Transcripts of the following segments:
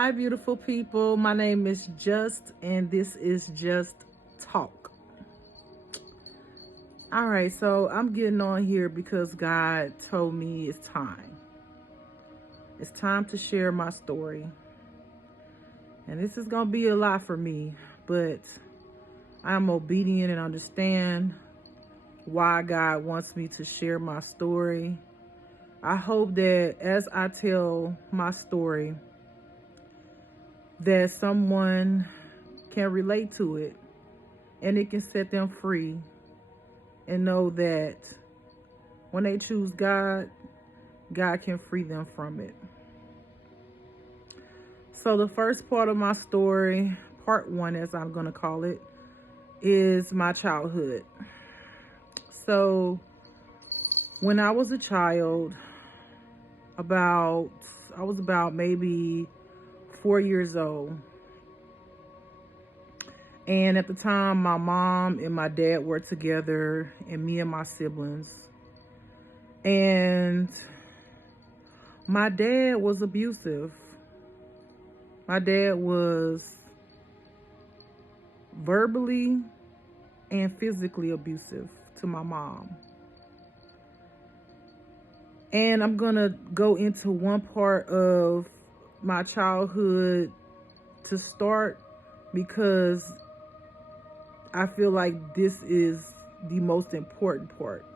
Hi, beautiful people. My name is Just, and this is Just Talk. All right, so I'm getting on here because God told me it's time. It's time to share my story. And this is going to be a lot for me, but I'm obedient and understand why God wants me to share my story. I hope that as I tell my story, that someone can relate to it and it can set them free and know that when they choose God, God can free them from it. So the first part of my story, part one as I'm going to call it, is my childhood. So when I was a child, I was about maybe 4 years old. And at the time, my mom and my dad were together, and me and my siblings. And my dad was abusive. My dad was verbally and physically abusive to my mom. And I'm going to go into one part of my childhood to start because I feel like this is the most important part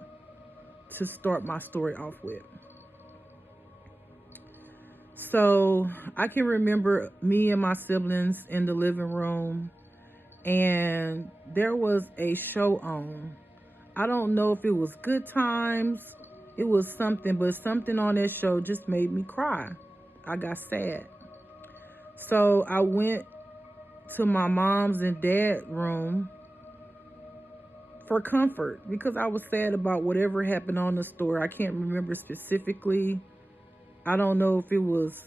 to start my story off with. So I can remember me and my siblings in the living room, and there was a show on. I don't know if it was Good Times, it was something, but something on that show just made me cry. I got sad. So I went to my mom's and dad's room for comfort because I was sad about whatever happened on the story. I can't remember specifically. I don't know if it was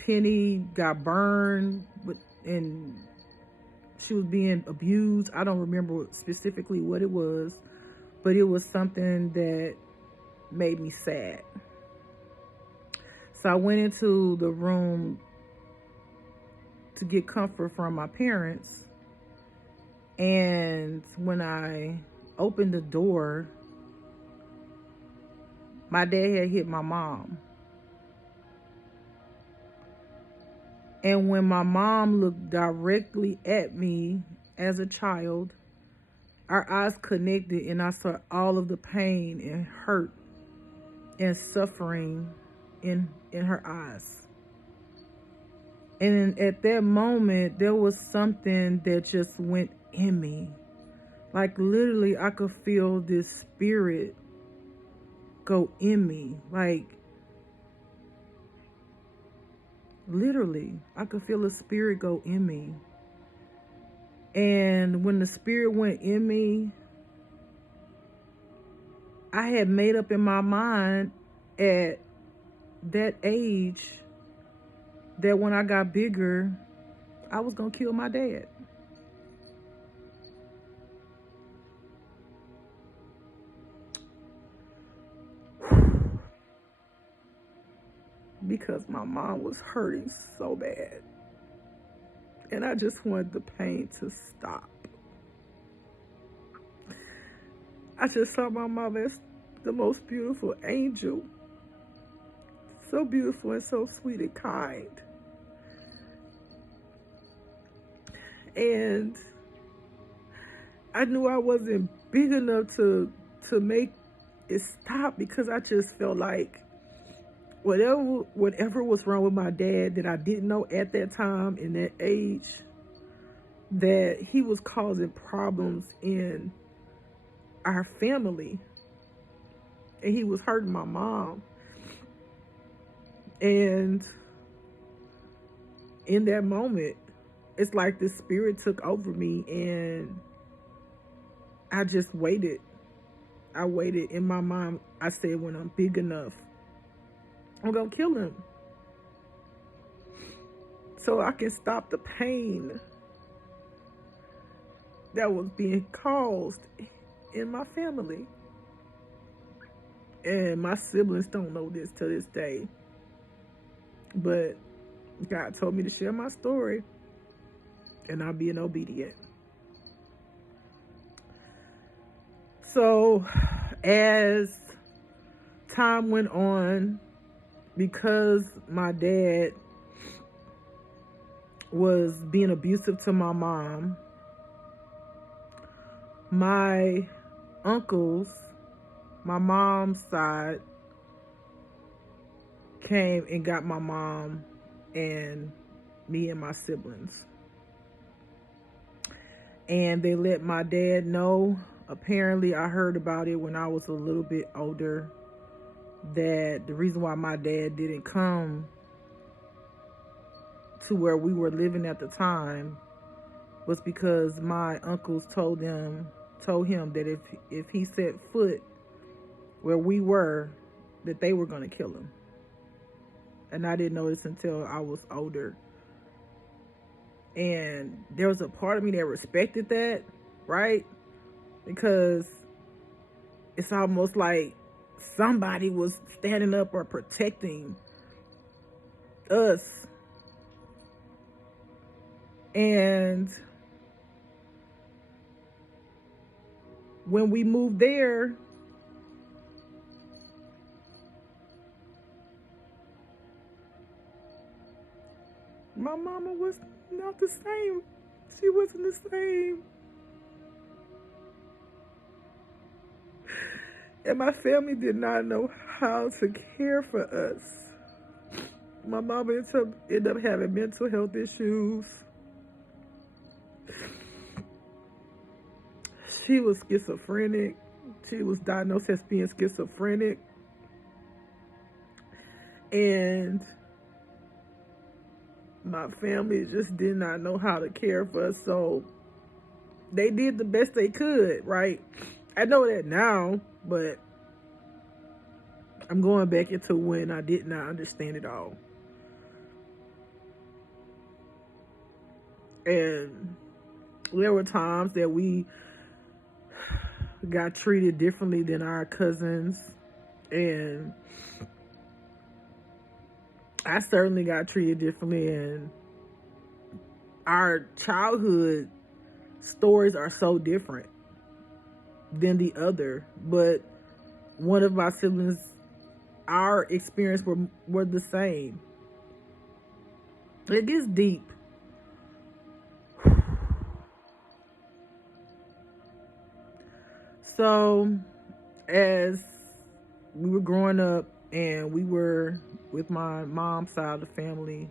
Penny got burned and she was being abused. I don't remember specifically what it was, but it was something that made me sad. So I went into the room to get comfort from my parents. And when I opened the door, my dad had hit my mom. And when my mom looked directly at me as a child, our eyes connected and I saw all of the pain and hurt and suffering in her eyes. And at that moment, there was something that just went in me. Like literally, I could feel this spirit go in me. Like literally, I could feel a spirit go in me. And when the spirit went in me, I had made up in my mind at that age that when I got bigger, I was going to kill my dad. Because my mom was hurting so bad. And I just wanted the pain to stop. I just saw my mom as the most beautiful angel. So beautiful and so sweet and kind. And I knew I wasn't big enough to make it stop because I just felt like whatever was wrong with my dad that I didn't know at that time in that age, that he was causing problems in our family. And he was hurting my mom. And in that moment, it's like the spirit took over me and I just waited. I waited. In my mind, I said, when I'm big enough, I'm going to kill him. So I can stop the pain that was being caused in my family. And my siblings don't know this to this day. But God told me to share my story, and I'm being obedient. So as time went on, because my dad was being abusive to my mom, my uncles, my mom's side, came and got my mom and me and my siblings. And they let my dad know. Apparently, I heard about it when I was a little bit older, that the reason why my dad didn't come to where we were living at the time was because my uncles told him that if he set foot where we were, that they were going to kill him. And I didn't know this until I was older. And there was a part of me that respected that, right? Because it's almost like somebody was standing up or protecting us. And when we moved there, my mama was not the same. She wasn't the same. And my family did not know how to care for us. My mama ended up having mental health issues. She was schizophrenic. She was diagnosed as being schizophrenic. And my family just did not know how to care for us. So they did the best they could, right? I know that now, but I'm going back into when I did not understand it all. And there were times that we got treated differently than our cousins. And I certainly got treated differently. And our childhood stories are so different than the other. But one of my siblings, our experience were the same. It gets deep. So as we were growing up and we were with my mom's side of the family,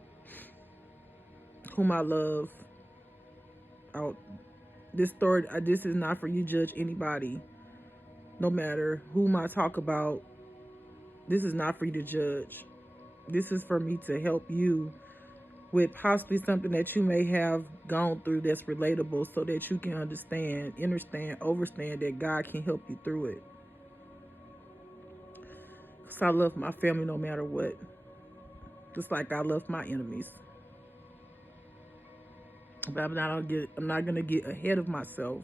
whom I love, this is not for you to judge anybody, no matter whom I talk about. This is not for you to judge. This is for me to help you with possibly something that you may have gone through that's relatable, so that you can understand that God can help you through it. Because I love my family no matter what. Just like I love my enemies. But I'm not gonna get ahead of myself.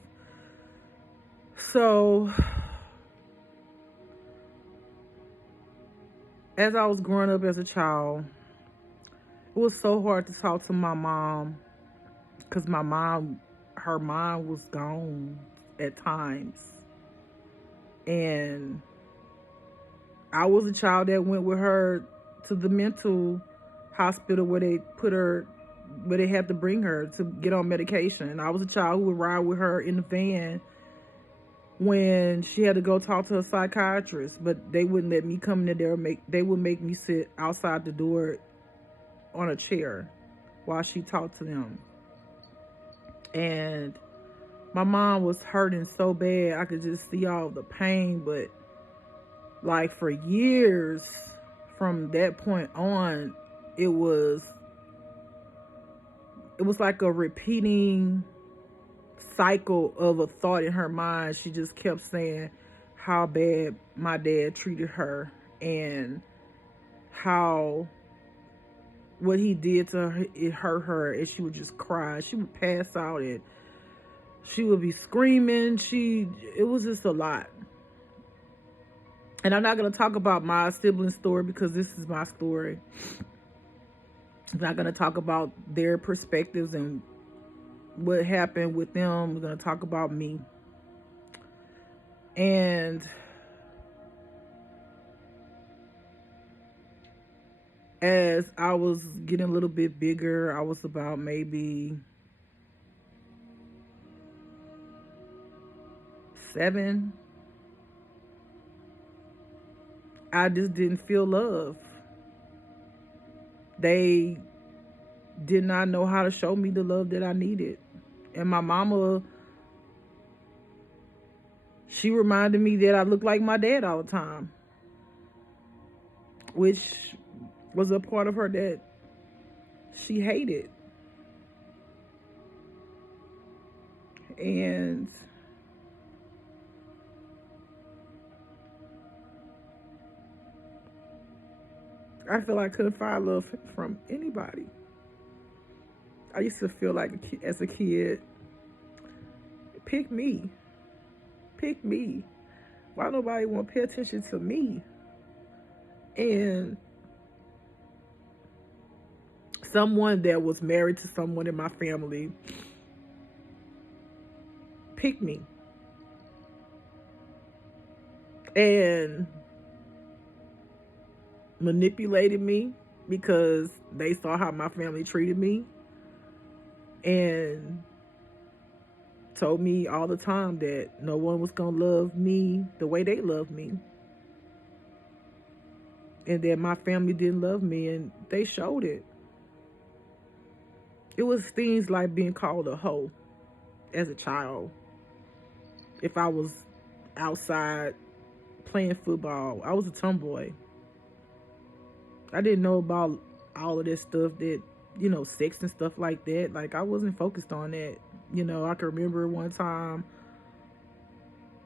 So as I was growing up as a child, it was so hard to talk to my mom, because her mind was gone at times. And I was a child that went with her to the mental hospital where they had to bring her to get on medication. And I was a child who would ride with her in the van when she had to go talk to a psychiatrist, but they wouldn't let me come in there. They would make me sit outside the door on a chair while she talked to them. And my mom was hurting so bad, I could just see all the pain. But like for years from that point on, it was like a repeating cycle of a thought in her mind. She just kept saying how bad my dad treated her, and how what he did to her, it hurt her, and she would just cry. She would pass out and she would be screaming. It was just a lot. And I'm not going to talk about my sibling story because this is my story. I'm not going to talk about their perspectives and what happened with them. We're going to talk about me. And as I was getting a little bit bigger, I was about maybe 7. I just didn't feel love. They did not know how to show me the love that I needed. And my mama, she reminded me that I looked like my dad all the time, which was a part of her that she hated. And I feel like I couldn't find love from anybody. I used to feel like as a kid, pick me. Pick me. Why nobody want to pay attention to me? And someone that was married to someone in my family picked me. And manipulated me because they saw how my family treated me, and told me all the time that no one was gonna love me the way they loved me, and that my family didn't love me, and they showed it. It was things like being called a hoe as a child. If I was outside playing football, I was a tomboy. I didn't know about all of this stuff that, sex and stuff like that. Like, I wasn't focused on that. I can remember one time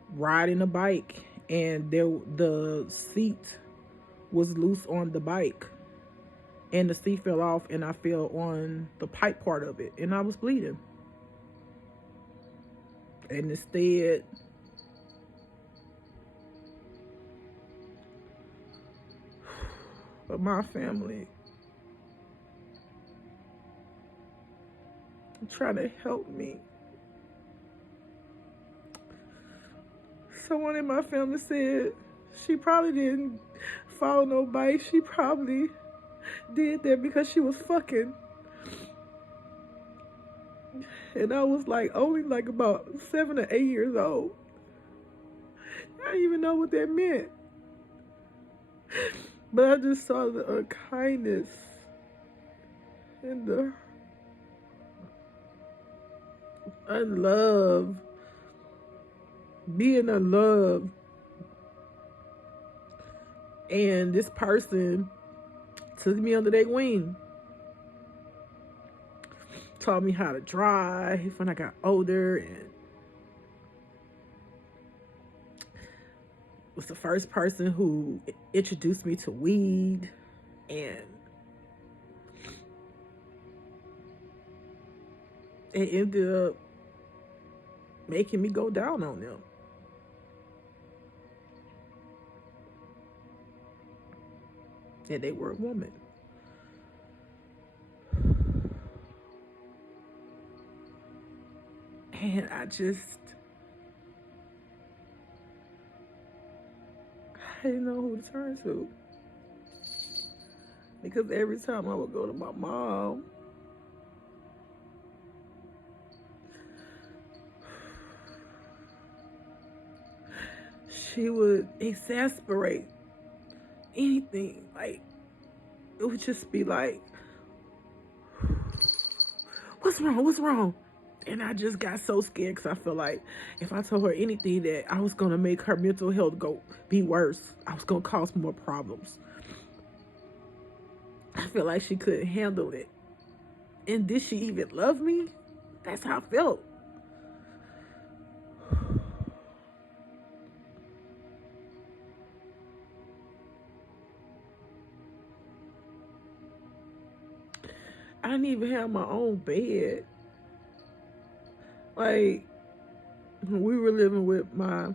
riding a bike, and the seat was loose on the bike, and the seat fell off, and I fell on the pipe part of it, and I was bleeding. And instead, of my family trying to help me, someone in my family said she probably didn't follow no bike. She probably did that because she was fucking. And I was only about 7 or 8 years old. I didn't even know what that meant. But I just saw the kindness and the unlove, being unloved. And this person took me under their wing, taught me how to drive when I got older, and was the first person who introduced me to weed, and it ended up making me go down on them. And they were a woman. And I didn't know who to turn to. Because every time I would go to my mom, she would exasperate anything. It would just be like, what's wrong? And I just got so scared because I felt like if I told her anything, that I was going to make her mental health be worse. I was going to cause more problems. I felt like she couldn't handle it. And did she even love me? That's how I felt. I didn't even have my own bed. We were living with my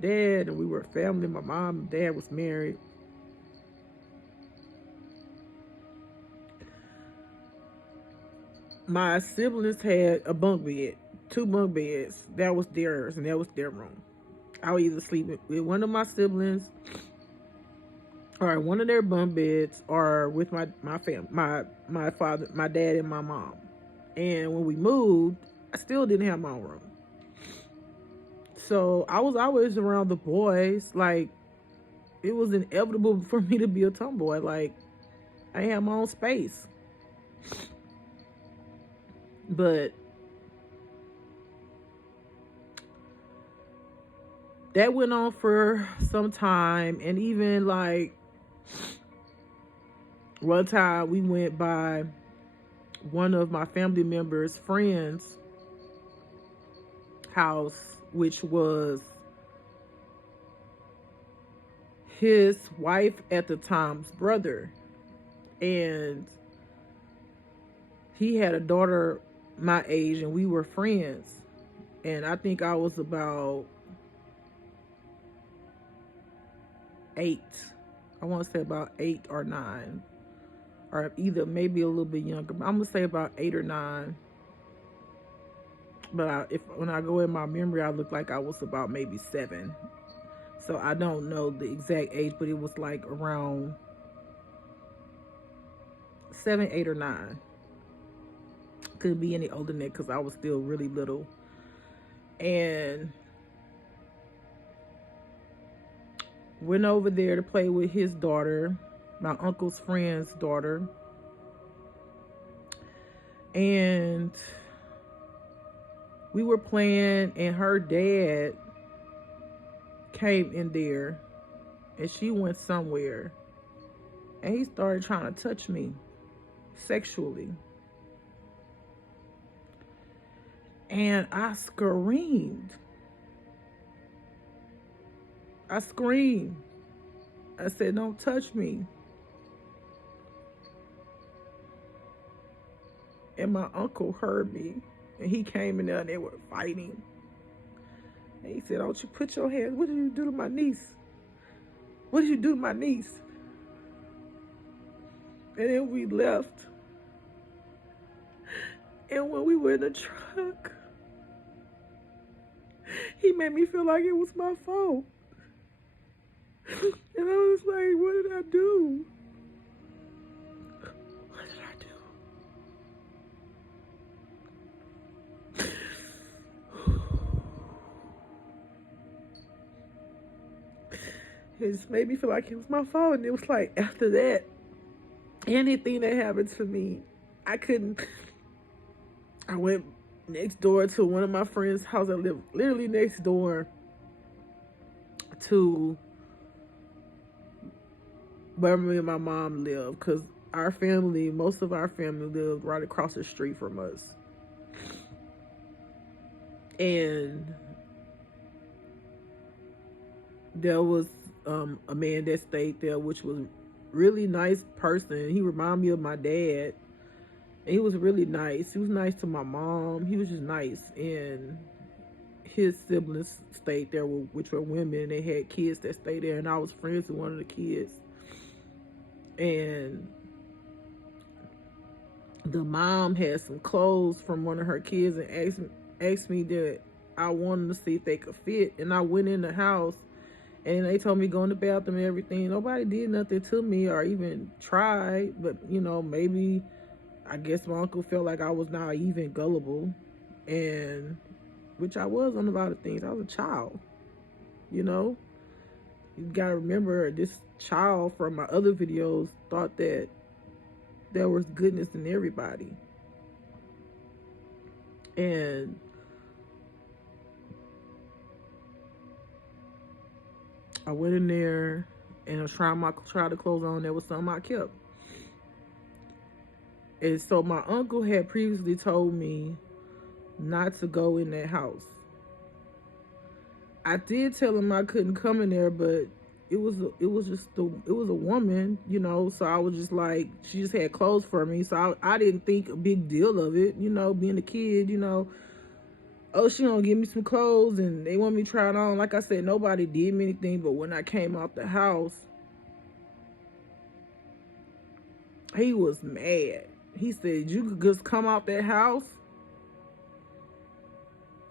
dad, and we were family. My mom and dad was married. My siblings had a bunk bed, two bunk beds. That was theirs, and that was their room. I would either sleep with one of my siblings, or one of their bunk beds, or with my family, my father, my dad, and my mom. And when we moved, I still didn't have my own room. So I was always around the boys. Like, it was inevitable for me to be a tomboy. Like, I had my own space. But that went on for some time. And even like one time we went by one of my family members' friends' house, which was his wife at the time's brother. And he had a daughter my age, and we were friends. And I think I was about 8. I want to say about 8 or 9, or either maybe a little bit younger. I'm gonna say about 8 or 9. But when I go in my memory, I look like I was about maybe 7. So I don't know the exact age, but it was like around 7, 8, or 9. Couldn't be any older than that because I was still really little. And went over there to play with his daughter, my uncle's friend's daughter. And we were playing, and her dad came in there, and she went somewhere, and he started trying to touch me sexually. And I screamed. I said, "Don't touch me." And my uncle heard me, and he came in there, and they were fighting. And he said, "Don't you put your hands, what did you do to my niece? What did you do to my niece?" And then we left. And when we were in the truck, he made me feel like it was my fault. And I was like, what did I do? What did I do? It just made me feel like it was my fault. And it was like, after that, anything that happened to me, I went next door to one of my friends' house. I lived literally next door to where me and my mom lived, because most of our family lived right across the street from us. And there was a man that stayed there, which was really nice person. He reminded me of my dad. He was really nice. He was nice to my mom. He was just nice. And his siblings stayed there, which were women, and they had kids that stayed there. And I was friends with one of the kids. And the mom had some clothes from one of her kids and asked me that I wanted to see if they could fit. And I went in the house, and they told me go in the bathroom and everything. Nobody did nothing to me or even tried. But, maybe, I guess my uncle felt like I was naive and gullible. And which I was on a lot of things. I was a child, You gotta remember, this child from my other videos thought that there was goodness in everybody. And I went in there and I was trying the clothes on. There was something I kept. And so my uncle had previously told me not to go in that house. I did tell him I couldn't come in there, but it was a woman, so I was just like, she just had clothes for me, so I didn't think a big deal of it, being a kid, oh, she gonna give me some clothes and they want me to try it on. Like I said, nobody did me anything, but when I came out the house, he was mad. He said, you could just come out that house.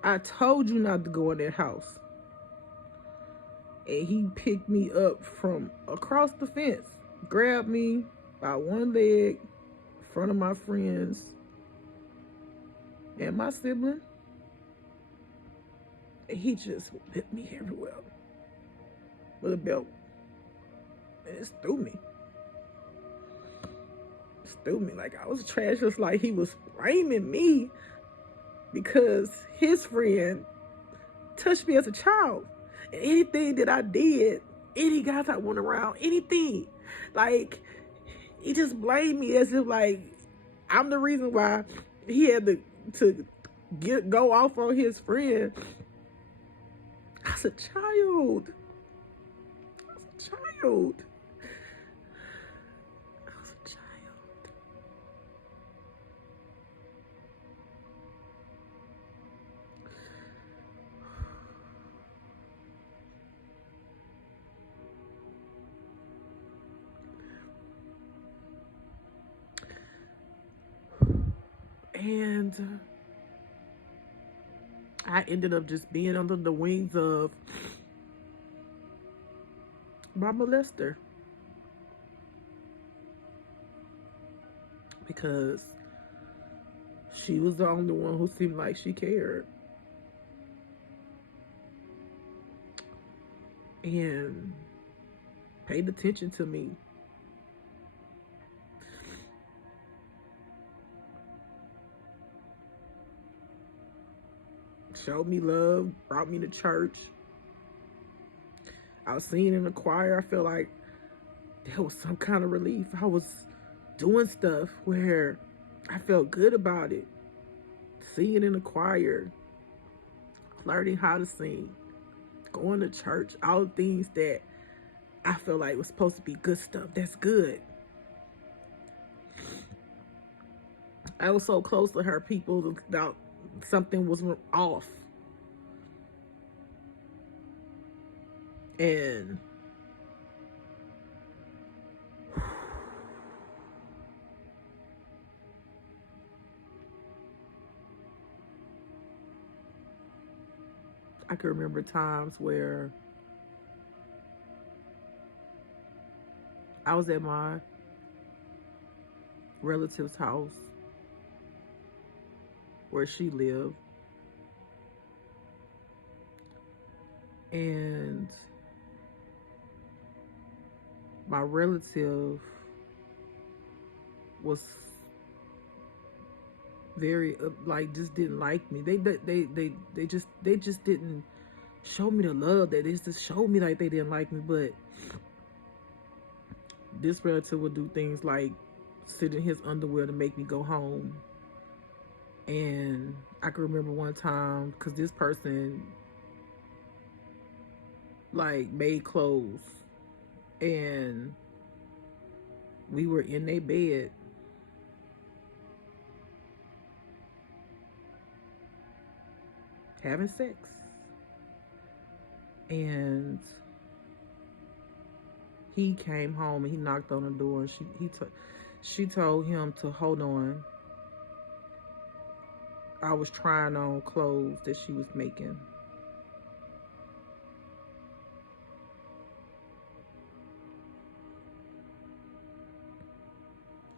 I told you not to go in that house. And he picked me up from across the fence, grabbed me by one leg in front of my friends and my sibling. And he just hit me everywhere with a belt. And it threw me. It threw me like I was trash, just like he was blaming me because his friend touched me as a child. And anything that I did, any guys I went around, anything, like, he just blamed me as if like I'm the reason why he had to go off on his friend. I was a child. I was a child. I was a child. And I ended up just being under the wings of my molester because she was the only one who seemed like she cared. And paid attention to me. Showed me love, brought me to church. I was singing in the choir. I felt like there was some kind of relief. I was doing stuff where I felt good about it. Singing in the choir, learning how to sing, going to church, all the things that I felt like was supposed to be good stuff. That's good. I was so close to her. People thought something was off. And I can remember times where I was at my relative's house where she lived, and my relative was very like just didn't like me. They just didn't show me the love that they just showed me, like they didn't like me. But this relative would do things like sit in his underwear to make me go home. And I can remember one time, because this person like made clothes, and we were in their bed, having sex, and he came home and he knocked on the door, and she told him to hold on. I was trying on clothes that she was making.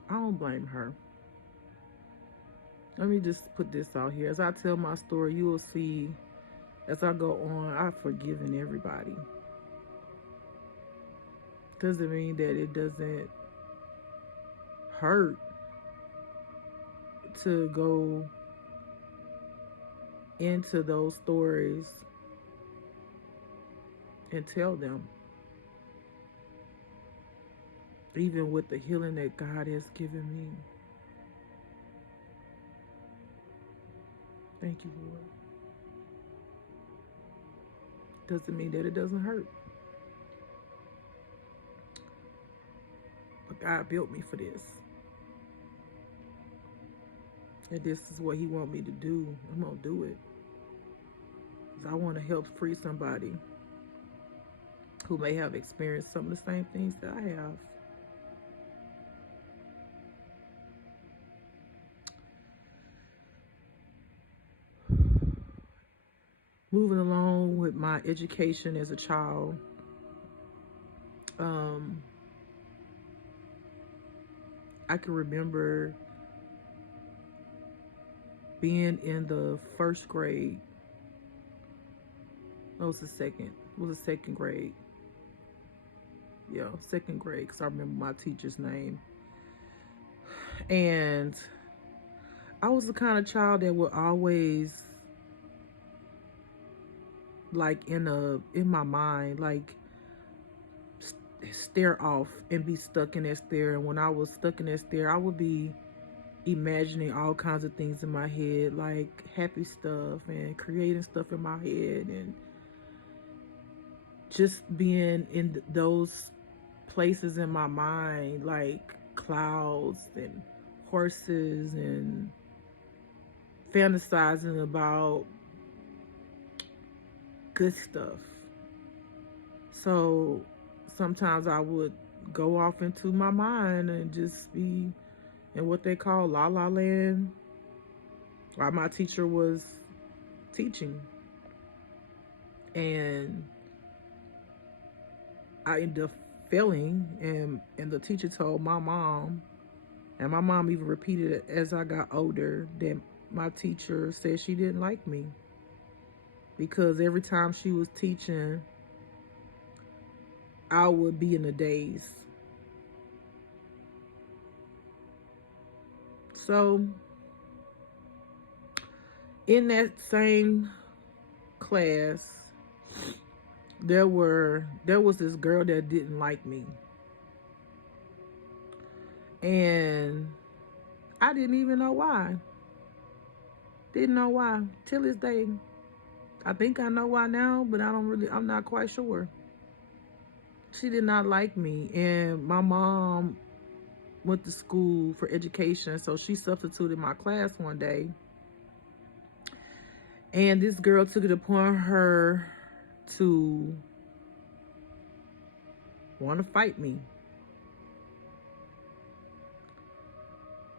I don't blame her. Let me just put this out here. As I tell my story, you will see as I go on, I've forgiven everybody. Doesn't mean that it doesn't hurt to go into those stories and tell them. Even with the healing that God has given me. Thank you, Lord. Doesn't mean that it doesn't hurt. But God built me for this. And this is what he wants me to do. I'm going to do it. Because I want to help free somebody who may have experienced some of the same things that I have. moving along with my education as a child, I can remember being in the first grade. No, it was the second. It was the second grade. Yeah, second grade, because I remember my teacher's name. And I was the kind of child that would always, like, in my mind, like, stare off and be stuck in that stare. And when I was stuck in that stare, I would be imagining all kinds of things in my head, like happy stuff, and creating stuff in my head, and just being in those places in my mind, like clouds and horses, and fantasizing about good stuff. So sometimes I would go off into my mind and just be in what they call la la land while my teacher was teaching. And I ended up failing, and the teacher told my mom, and my mom even repeated it as I got older, that my teacher said she didn't like me because every time she was teaching, I would be in a daze. So in that same class, there was this girl that didn't like me, and I didn't even know why. Didn't know why till this day. I think I know why now, but I'm not quite sure. She did not like me, and my mom went to school for education, so she substituted my class one day, and this girl took it upon her to want to fight me.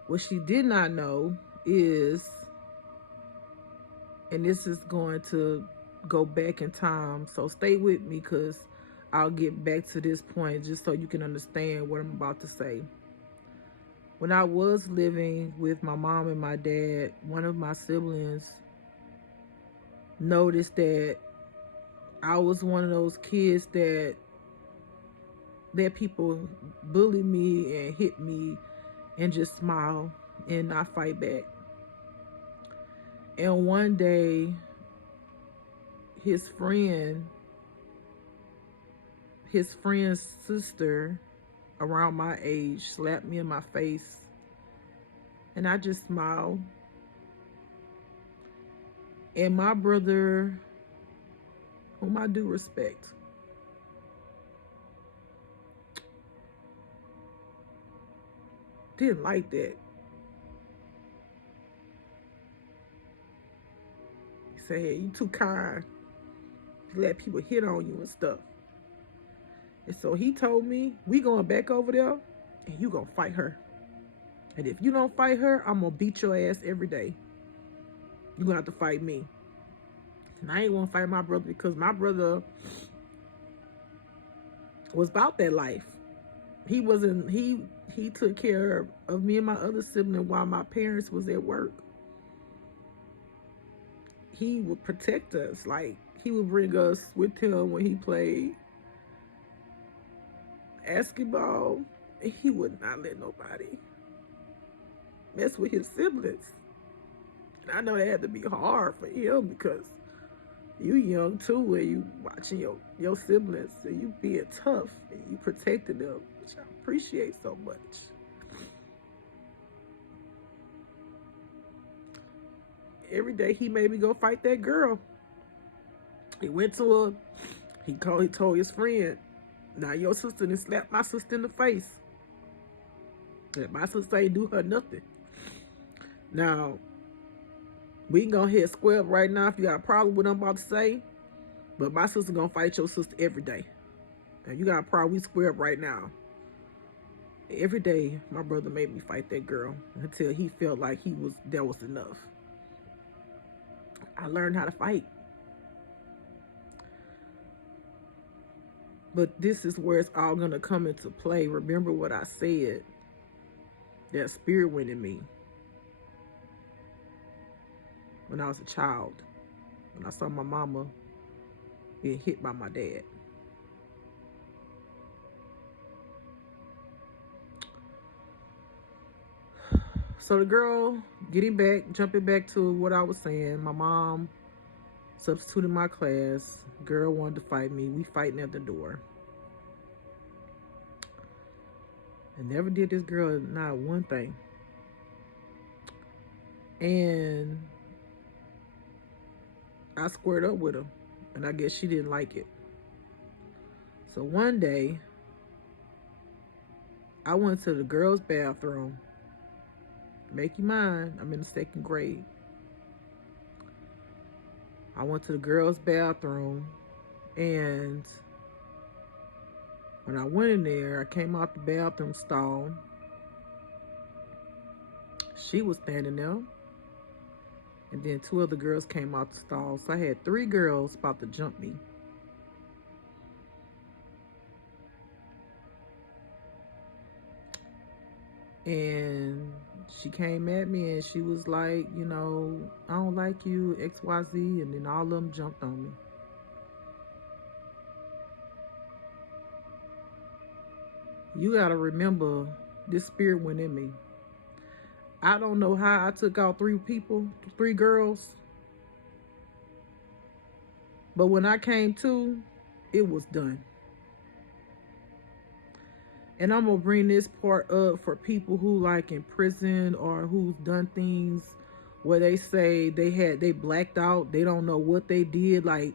What she did not know is, and this is going to go back in time, so stay with me because I'll get back to this point just so you can understand what I'm about to say. When I was living with my mom and my dad, one of my siblings noticed that I was one of those kids that people bully me and hit me and just smile and not fight back. And one day, his friend's sister around my age slapped me in my face, and I just smiled. And my brother, whom I do respect, didn't like that. He said, "Hey, you too kind to let people hit on you and stuff." And so he told me, "We going back over there and you gonna fight her. And if you don't fight her, I'm gonna beat your ass every day. You gonna have to fight me." And I ain't wanna fight my brother because my brother was about that life. He wasn't, he took care of me and my other sibling while my parents was at work. He would protect us. Like, he would bring us with him when he played basketball, and he would not let nobody mess with his siblings. And I know that had to be hard for him because you young too, and you watching your siblings, and you being tough and you protecting them, which I appreciate so much. Every day he made me go fight that girl. He went to her, he told his friend, "Now your sister done slapped my sister in the face. And my sister ain't do her nothing. Now, we can go ahead and square up right now if you got a problem with what I'm about to say, but my sister gonna fight your sister every day. And you got a problem, we square up right now." Every day, my brother made me fight that girl until he felt like that was enough. I learned how to fight. But this is where it's all going to come into play. Remember what I said. That spirit went in me when I was a child. When I saw my mama being hit by my dad. So the girl, jumping back to what I was saying, my mom substituted my class. Girl wanted to fight me. We fighting at the door. I never did this girl not one thing. And I squared up with her. And I guess she didn't like it. So one day, I went to the girls' bathroom. Make your mind, I'm in the 2nd grade. I went to the girls' bathroom, and when I went in there, I came out the bathroom stall. She was standing there, and then 2 other girls came out the stall. So I had 3 girls about to jump me. And she came at me and she was like, you know, I don't like you, XYZ. And then all of them jumped on me. You got to remember, this spirit went in me. I don't know how I took out 3 people, 3 girls. But when I came to, it was done. And I'm going to bring this part up for people who like in prison or who's done things where they say they blacked out. They don't know what they did. Like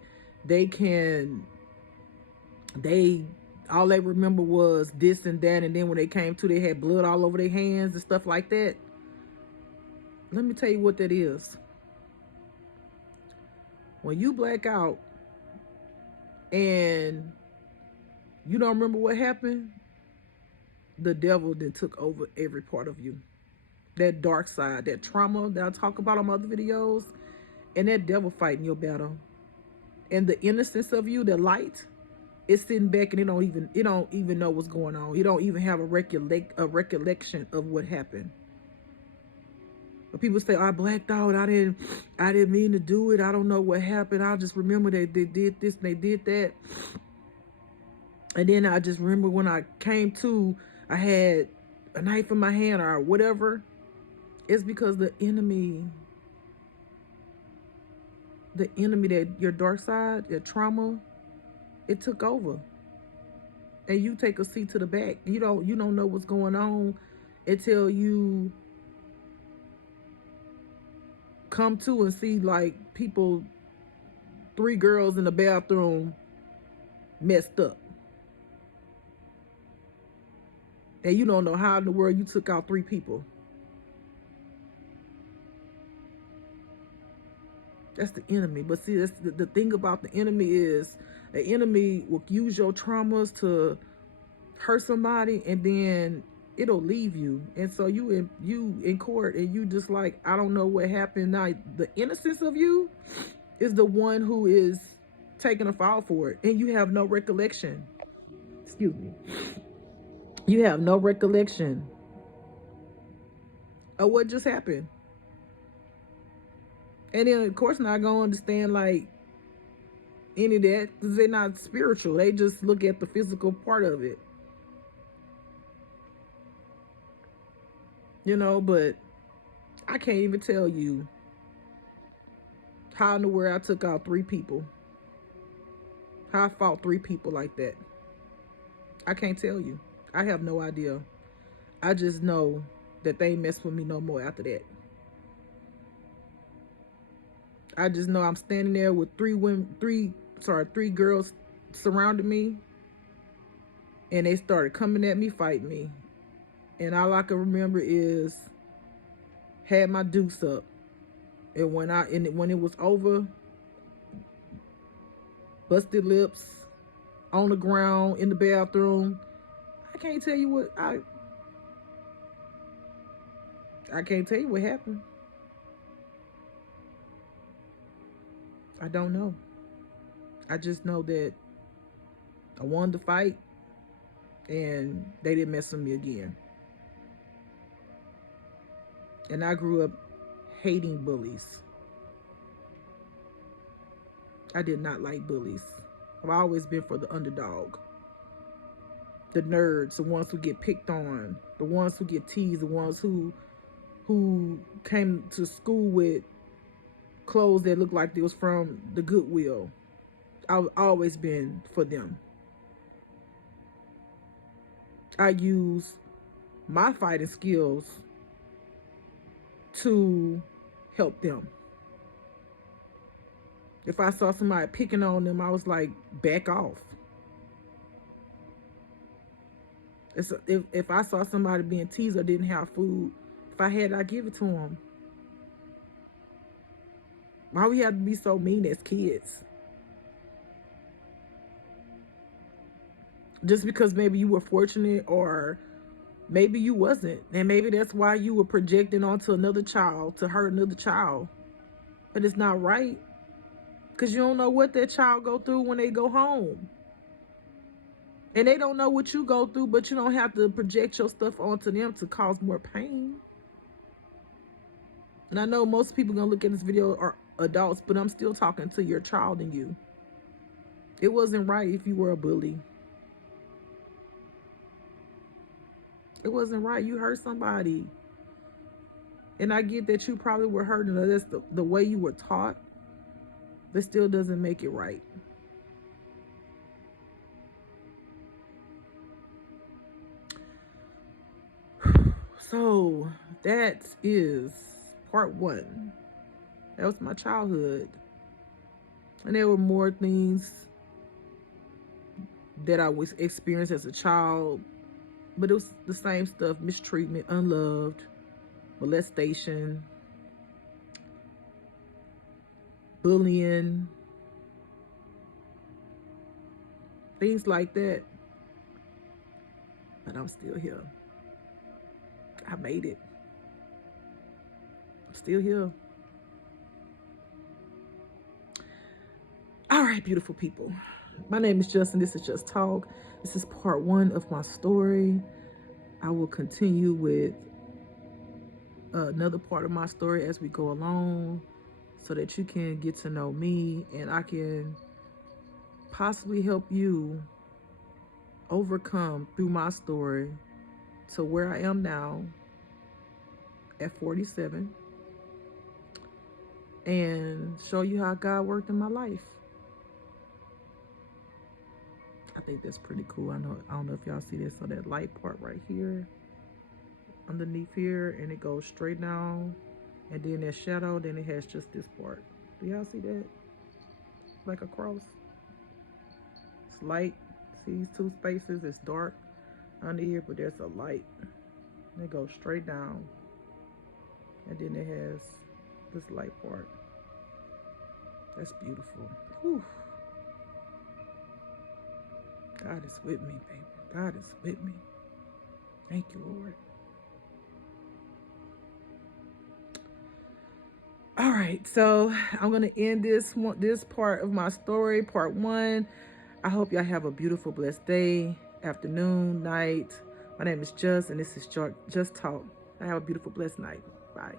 all they remember was this and that. And then when they came to, they had blood all over their hands and stuff like that. Let me tell you what that is. When you black out and you don't remember what happened, the devil then took over every part of you. That dark side, that trauma that I talk about on my other videos, and that devil fighting your battle. And the innocence of you, the light, it's sitting back and it don't even know what's going on. You don't even have a recollection of what happened. But people say, I blacked out, I didn't mean to do it, I don't know what happened, I just remember that they did this and they did that. And then I just remember when I came to, I had a knife in my hand or whatever. It's because the enemy, that your dark side, your trauma, it took over. And you take a seat to the back. You don't know what's going on until you come to and see like people, 3 girls in the bathroom messed up. And you don't know how in the world you took out 3 people. That's the enemy. But see, that's the thing about the enemy is the enemy will use your traumas to hurt somebody, and then it'll leave you. And so you in court, and you just like, I don't know what happened. Now the innocence of you is the one who is taking a fall for it, and you have no recollection. Excuse me. You have no recollection of what just happened. And then, of course, not going to understand, like, any of that, because they're not spiritual. They just look at the physical part of it. You know, but I can't even tell you how in the world I took out 3 people. How I fought 3 people like that. I can't tell you. I have no idea. I just know that they ain't mess with me no more after that. I just know I'm standing there with 3 girls surrounding me, and they started coming at me, fighting me. And all I can remember is had my deuce up. And when it was over, busted lips on the ground in the bathroom. I can't tell you what I can't tell you what happened. I don't know. I just know that I wanted to fight, and they didn't mess with me again. And I grew up hating bullies. I did not like bullies. I've always been for the underdog. The nerds, the ones who get picked on, the ones who get teased, the ones who came to school with clothes that looked like they was from the Goodwill. I've always been for them. I use my fighting skills to help them. If I saw somebody picking on them, I was like, back off. If I saw somebody being teased or didn't have food, if I had it, I'd give it to them. Why we have to be so mean as kids? Just because maybe you were fortunate, or maybe you wasn't. And maybe that's why you were projecting onto another child to hurt another child. But it's not right. Because you don't know what that child go through when they go home. And they don't know what you go through, but you don't have to project your stuff onto them to cause more pain. And I know most people gonna look at this video are adults, but I'm still talking to your child in you. It wasn't right if you were a bully. It wasn't right. You hurt somebody. And I get that you probably were hurting. That's the way you were taught. That still doesn't make it right. So that is part 1. That was my childhood. And there were more things that I was experienced as a child. But it was the same stuff: mistreatment, unloved, molestation, bullying, things like that. But I'm still here. I made it. I'm still here. All right, beautiful people. My name is Justin. This is Just Talk. This is part 1 of my story. I will continue with another part of my story as we go along, so that you can get to know me and I can possibly help you overcome through my story to where I am now at 47, and show you how God worked in my life. I think that's pretty cool. I don't know if y'all see this. So that light part right here, underneath here, and it goes straight down, and then that shadow, then it has just this part. Do y'all see that? Like a cross. It's light. See these 2 spaces? It's dark under here, but there's a light. And it goes straight down, and then it has this light part. That's beautiful. Whew. God is with me, baby. God is with me. Thank you, Lord. All right, so I'm gonna end this part of my story, part 1. I hope y'all have a beautiful, blessed day, afternoon, night. My name is Just, and this is Just Talk. I have a beautiful, blessed night. Bye.